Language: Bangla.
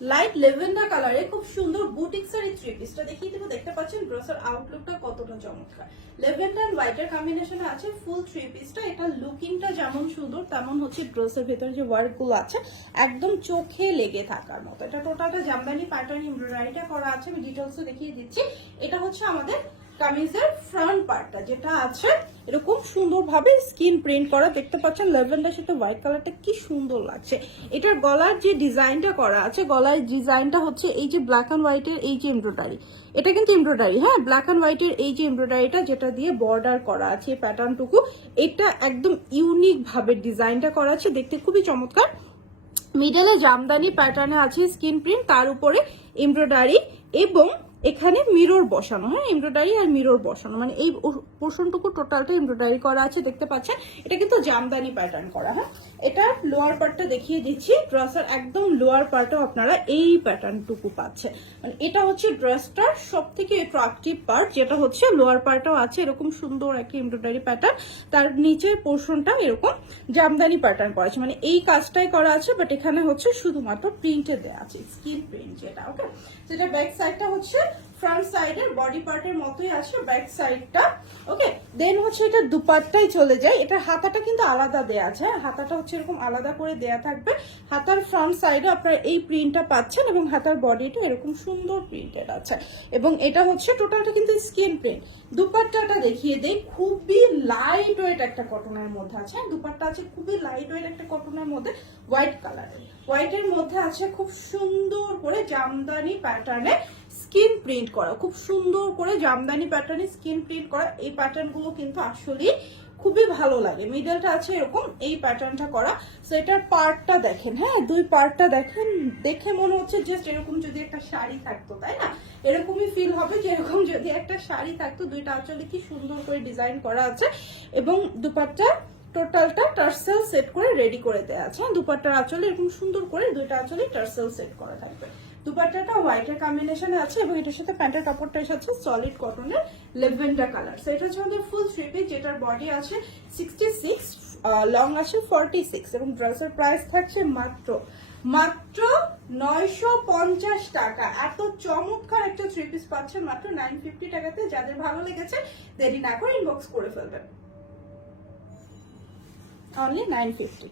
লাইট লেভেন্ডার কালারে খুব সুন্দর বুটিক্সের এই থ্রি পিসটা দেখিয়ে দেবো। দেখতে পাচ্ছেন ড্রেসের আউটলুকটা কতটা চমৎকার। লেভেন্ডার এন্ড হোয়াইটের কম্বিনেশনে আছে ফুল থ্রি পিসটা। এটা লুকিংটা যেমন সুন্দর তেমন হচ্ছে ড্রেসের ভেতরে যে ওয়ার্কগুলো আছে একদম চোখে লেগে থাকার মতো। এটা টোটালটা জামদানি প্যাটার্ন এমব্রয়ডারিটা করা আছে, আমি ডিটেলসও দেখিয়ে দিচ্ছি। এটা হচ্ছে আমাদের কামিজের ফ্রন্ট পার্টটা, যেটা আছে এরকম সুন্দরভাবে স্কিন প্রিন্ট করা। দেখতে পাচ্ছেন লেভেন্ডার সাথে হোয়াইট কালারটা কি সুন্দর লাগছে। এটার গলার যে ডিজাইনটা করা আছে, গলার ডিজাইনটা হচ্ছে এই যে ব্ল্যাক অ্যান্ড হোয়াইটের এই যে এমব্রয়ডারি, এটা কিন্তু এমব্রয়ডারি, হ্যাঁ, ব্ল্যাক অ্যান্ড হোয়াইটের এই যে এমব্রয়ডারিটা যেটা দিয়ে বর্ডার করা আছে প্যাটার্নটুকু, এটা একদম ইউনিক ভাবে ডিজাইনটা করা আছে, দেখতে খুবই চমৎকার। মিডলে জামদানি প্যাটার্নে আছে স্কিন প্রিন্ট, তার উপরে এমব্রয়ডারি এবং এখানে মিরর বসানো, হ্যাঁ, এমব্রয়ডারি আর মিরর বসানো, মানে এই পোর্শনটুকু টোটালটা এমব্রয়ডারি করা আছে। দেখতে পাচ্ছেন এটা কিন্তু জামদানি প্যাটার্ন করা। হ্যাঁ, এটার লোয়ার পার্টটা দেখিয়ে দিচ্ছি। ড্রেসের একদম লোয়ার পার্টেও আপনারা এই প্যাটার্নটুকু পাচ্ছেন, মানে এটা হচ্ছে ড্রেসটার সব থেকে অ্যাট্রাকটিভ পার্ট, যেটা হচ্ছে লোয়ার পার্টও আছে এরকম সুন্দর একটা এমব্রয়ডারি প্যাটার্ন, তার নিচের পোর্শনটা এরকম জামদানি প্যাটার্ন করা আছে, মানে এই কাজটাই করা আছে, বাট এখানে হচ্ছে শুধুমাত্র প্রিন্টে দেওয়া আছে স্কিন প্রিন্ট যেটা। ওকে, যেটা ব্যাক সাইডটা হচ্ছে ফ্রন্ট সাইডের বডি পার্টের মতোই আছে ব্যাক সাইডটা। ওকে, দেন হচ্ছে এটা দুপাট্টাই চলে যায়। এটা হাতাটা কিন্তু আলাদা দেয়া আছে, হাতাটা হচ্ছে এরকম আলাদা করে দেয়া থাকবে। হাতার ফ্রন্ট সাইডে আপনারা এই প্রিন্টটা পাচ্ছেন এবং হাতার বডিটা এরকম সুন্দর প্রিন্টেড আছে, এবং এটা হচ্ছে টোটালটা কিন্তু স্কিন প্রিন্ট। দুপাট্টাটা দেখিয়ে দেই, খুবই লাইট ওয়েট একটা কটনের মধ্যে আছে। দুপাট্টা আছে খুবই লাইট ওয়েট একটা কটনের মধ্যে, হোয়াইট কালারের, হোয়াইটের মধ্যে আছে খুব সুন্দর করে জামদানি প্যাটার্নে স্কিন প্রিন্ট করা, খুব সুন্দর করে জামদানি প্যাটার্নে স্কিন প্রিন্ট করা। এই প্যাটার্ন গুলো কিন্তু আসলে খুবই ভালো লাগে। মিডলটা আছে এরকম এই প্যাটার্নটা করা। সো এটার পার্টটা দেখেন, হ্যাঁ, দুই পার্টটা দেখেন, দেখে মনে হচ্ছে জাস্ট এরকম যদি একটা শাড়ি থাকতো, তাই না? এরকমই ফিল হবে যে এরকম যদি একটা শাড়ি থাকতো। দুইটা আঁচলে কি সুন্দর করে ডিজাইন করা আছে এবং দুপাট্টা টোটালটা টার্সেল সেট করে রেডি করে দেওয়া আছে। দুপাট্টার আঁচলে এরকম সুন্দর করে দুইটা আঁচলে টার্সেল সেট করা থাকবে। দুপাট্টাটা হোয়াইটের কম্বিনেশনে আছে এবং এটার সাথে প্যান্টের কাপড়টা এসেছে সলিড কটনের লেভেন্ডার কালার। সো এটা হচ্ছে আমাদের ফুল থ্রি পিস, যেটার বডি আছে 66, লং আছে 46 এবং ড্রেসের প্রাইস থাকছে মাত্র 950 টাকা। এত চমৎকার একটা থ্রি পিস পাচ্ছেন মাত্র 950 টাকাতে। যাদের ভালো লেগেছে দেরি না করে ইনবক্স করে ফেলবেন। অনলি 950।